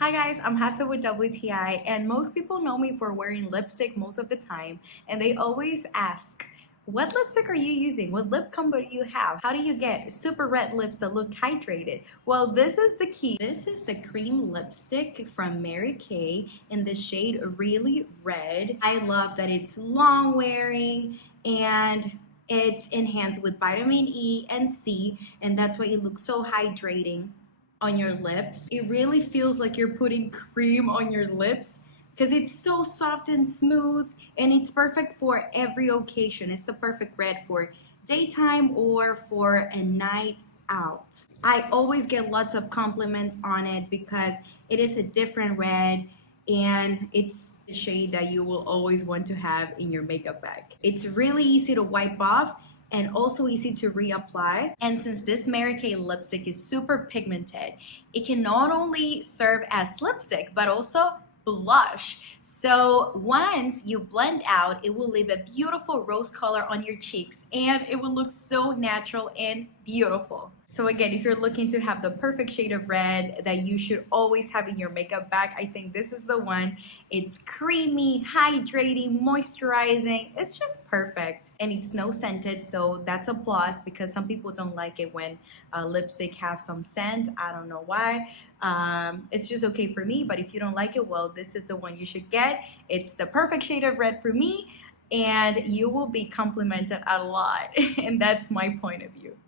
Hi guys, I'm Hassa with WTI, and most people know me for wearing lipstick most of the time, and they always ask, what lipstick are you using? What lip combo do you have? How do you get super red lips that look hydrated? Well, this is the key. This is the cream lipstick from Mary Kay in the shade Really Red. I love that it's long wearing and it's enhanced with vitamin E and C, and that's why it looks so hydrating on your lips. It really feels like you're putting cream on your lips because it's so soft and smooth, and it's perfect for every occasion. It's the perfect red for daytime or for a night out. I always get lots of compliments on it because it is a different red and it's the shade that you will always want to have in your makeup bag. It's really easy to wipe off and also easy to reapply. And since this Mary Kay lipstick is super pigmented, it can not only serve as lipstick, but also blush. So once you blend out, it will leave a beautiful rose color on your cheeks and it will look so natural and beautiful. So again, if you're looking to have the perfect shade of red that you should always have in your makeup bag, I think this is the one. It's creamy, hydrating, moisturizing. It's just perfect. And it's no scented, so that's a plus because some people don't like it when lipstick have some scent. I don't know why. It's just okay for me, but if you don't like it, well, this is the one you should get. It's the perfect shade of red for me, and you will be complimented a lot. And that's my point of view.